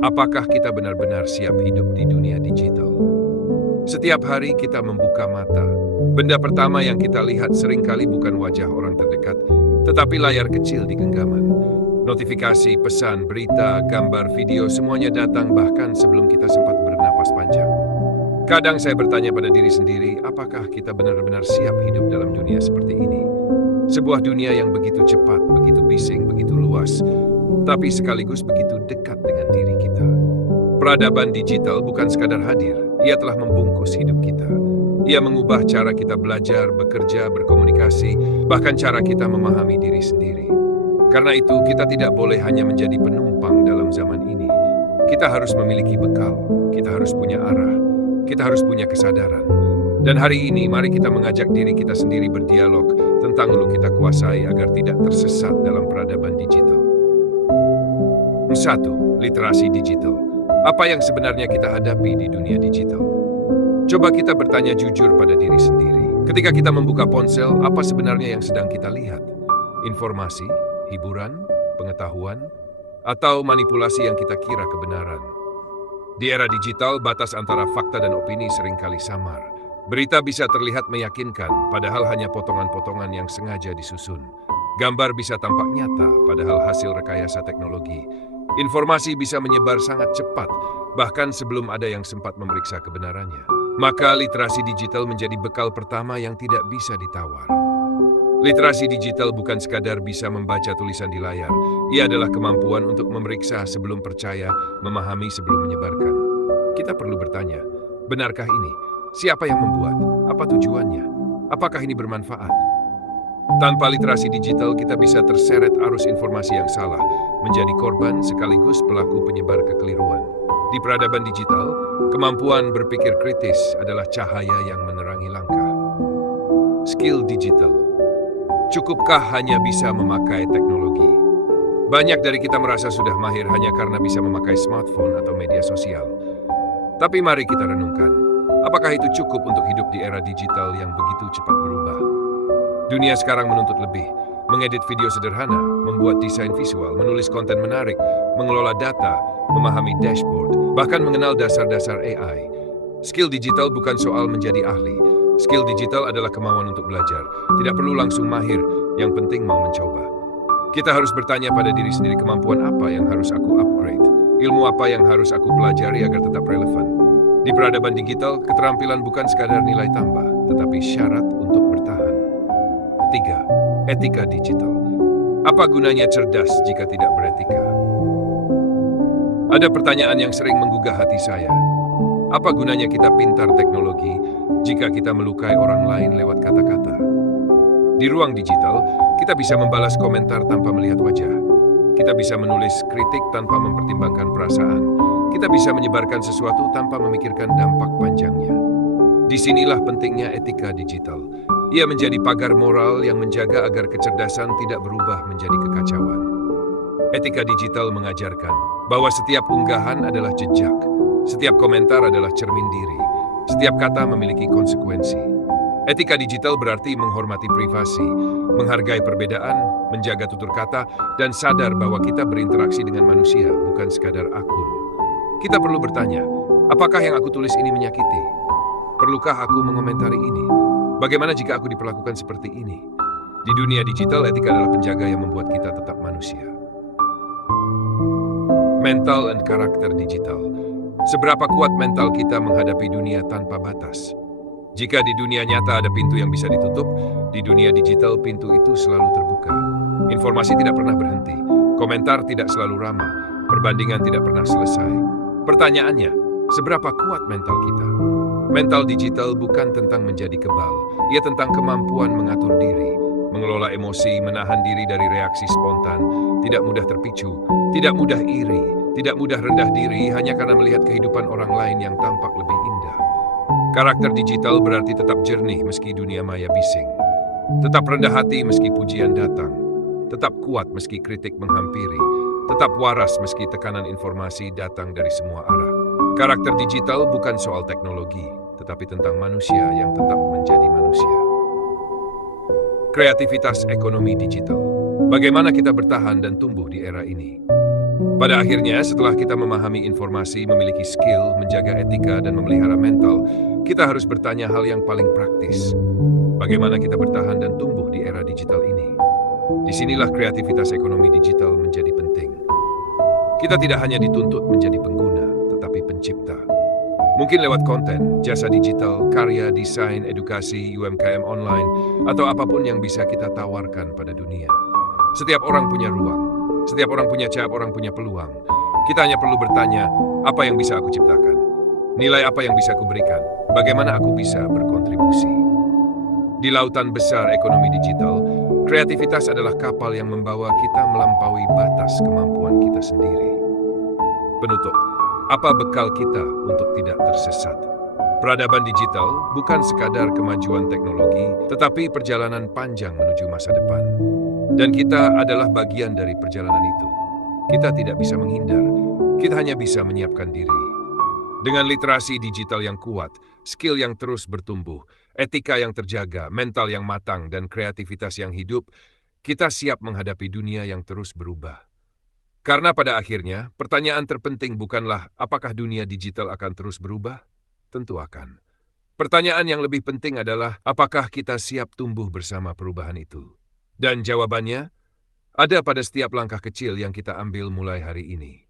Apakah kita benar-benar siap hidup di dunia digital? Setiap hari kita membuka mata. Benda pertama yang kita lihat seringkali bukan wajah orang terdekat, tetapi layar kecil di genggaman. Notifikasi, pesan, berita, gambar, video, semuanya datang bahkan sebelum kita sempat bernapas panjang. Kadang saya bertanya pada diri sendiri, apakah kita benar-benar siap hidup dalam dunia seperti ini? Sebuah dunia yang begitu cepat, begitu bising, begitu luas, tapi sekaligus begitu dekat dengan diri kita. Peradaban digital bukan sekadar hadir, ia telah membungkus hidup kita. Ia mengubah cara kita belajar, bekerja, berkomunikasi, bahkan cara kita memahami diri sendiri. Karena itu, kita tidak boleh hanya menjadi penumpang dalam zaman ini. Kita harus memiliki bekal, kita harus punya arah, kita harus punya kesadaran. Dan hari ini, mari kita mengajak diri kita sendiri berdialog tentang yang kita kuasai agar tidak tersesat dalam peradaban digital. 1. Literasi digital. Apa yang sebenarnya kita hadapi di dunia digital? Coba kita bertanya jujur pada diri sendiri. Ketika kita membuka ponsel, apa sebenarnya yang sedang kita lihat? Informasi, hiburan, pengetahuan, atau manipulasi yang kita kira kebenaran? Di era digital, batas antara fakta dan opini seringkali samar. Berita bisa terlihat meyakinkan, padahal hanya potongan-potongan yang sengaja disusun. Gambar bisa tampak nyata, padahal hasil rekayasa teknologi. Informasi bisa menyebar sangat cepat, bahkan sebelum ada yang sempat memeriksa kebenarannya. Maka literasi digital menjadi bekal pertama yang tidak bisa ditawar. Literasi digital bukan sekadar bisa membaca tulisan di layar. Ia adalah kemampuan untuk memeriksa sebelum percaya, memahami sebelum menyebarkan. Kita perlu bertanya, benarkah ini? Siapa yang membuat? Apa tujuannya? Apakah ini bermanfaat? Tanpa literasi digital, kita bisa terseret arus informasi yang salah, menjadi korban sekaligus pelaku penyebar kekeliruan. Di peradaban digital, kemampuan berpikir kritis adalah cahaya yang menerangi langkah. Skill digital. Cukupkah hanya bisa memakai teknologi? Banyak dari kita merasa sudah mahir hanya karena bisa memakai smartphone atau media sosial. Tapi mari kita renungkan, apakah itu cukup untuk hidup di era digital yang begitu cepat berubah? Dunia sekarang menuntut lebih, mengedit video sederhana, membuat desain visual, menulis konten menarik, mengelola data, memahami dashboard, bahkan mengenal dasar-dasar AI. Skill digital bukan soal menjadi ahli. Skill digital adalah kemauan untuk belajar. Tidak perlu langsung mahir, yang penting mau mencoba. Kita harus bertanya pada diri sendiri kemampuan apa yang harus aku upgrade, ilmu apa yang harus aku pelajari agar tetap relevan. Di peradaban digital, keterampilan bukan sekadar nilai tambah, tetapi syarat untuk bertahan. 3. Etika digital. Apa gunanya cerdas jika tidak beretika? Ada pertanyaan yang sering menggugah hati saya. Apa gunanya kita pintar teknologi jika kita melukai orang lain lewat kata-kata? Di ruang digital, kita bisa membalas komentar tanpa melihat wajah. Kita bisa menulis kritik tanpa mempertimbangkan perasaan. Kita bisa menyebarkan sesuatu tanpa memikirkan dampak panjangnya. Disinilah pentingnya etika digital. Ia menjadi pagar moral yang menjaga agar kecerdasan tidak berubah menjadi kekacauan. Etika digital mengajarkan bahwa setiap unggahan adalah jejak, setiap komentar adalah cermin diri, setiap kata memiliki konsekuensi. Etika digital berarti menghormati privasi, menghargai perbedaan, menjaga tutur kata, dan sadar bahwa kita berinteraksi dengan manusia, bukan sekadar akun. Kita perlu bertanya, apakah yang aku tulis ini menyakiti? Perlukah aku mengomentari ini? Bagaimana jika aku diperlakukan seperti ini? Di dunia digital, etika adalah penjaga yang membuat kita tetap manusia. Mental and karakter digital. Seberapa kuat mental kita menghadapi dunia tanpa batas? Jika di dunia nyata ada pintu yang bisa ditutup, di dunia digital pintu itu selalu terbuka. Informasi tidak pernah berhenti, komentar tidak selalu ramah, perbandingan tidak pernah selesai. Pertanyaannya, seberapa kuat mental kita? Mental digital bukan tentang menjadi kebal, ia tentang kemampuan mengatur diri, mengelola emosi, menahan diri dari reaksi spontan, tidak mudah terpicu, tidak mudah iri, tidak mudah rendah diri hanya karena melihat kehidupan orang lain yang tampak lebih indah. Karakter digital berarti tetap jernih meski dunia maya bising, tetap rendah hati meski pujian datang, tetap kuat meski kritik menghampiri, tetap waras meski tekanan informasi datang dari semua arah. Karakter digital bukan soal teknologi, tetapi tentang manusia yang tetap menjadi manusia. Kreativitas ekonomi digital. Bagaimana kita bertahan dan tumbuh di era ini? Pada akhirnya, setelah kita memahami informasi, memiliki skill, menjaga etika, dan memelihara mental, kita harus bertanya hal yang paling praktis. Bagaimana kita bertahan dan tumbuh di era digital ini? Disinilah kreativitas ekonomi digital menjadi penting. Kita tidak hanya dituntut menjadi pengguna, tetapi pencipta. Mungkin lewat konten, jasa digital, karya, desain, edukasi, UMKM online, atau apapun yang bisa kita tawarkan pada dunia. Setiap orang punya ruang, setiap orang punya cap, orang punya peluang. Kita hanya perlu bertanya, apa yang bisa aku ciptakan? Nilai apa yang bisa aku berikan? Bagaimana aku bisa berkontribusi? Di lautan besar ekonomi digital, kreativitas adalah kapal yang membawa kita melampaui batas kemampuan kita sendiri. Penutup, apa bekal kita untuk tidak tersesat? Peradaban digital bukan sekadar kemajuan teknologi, tetapi perjalanan panjang menuju masa depan. Dan kita adalah bagian dari perjalanan itu. Kita tidak bisa menghindar, kita hanya bisa menyiapkan diri. Dengan literasi digital yang kuat, skill yang terus bertumbuh, etika yang terjaga, mental yang matang, dan kreativitas yang hidup, kita siap menghadapi dunia yang terus berubah. Karena pada akhirnya, pertanyaan terpenting bukanlah apakah dunia digital akan terus berubah? Tentu akan. Pertanyaan yang lebih penting adalah apakah kita siap tumbuh bersama perubahan itu? Dan jawabannya ada pada setiap langkah kecil yang kita ambil mulai hari ini.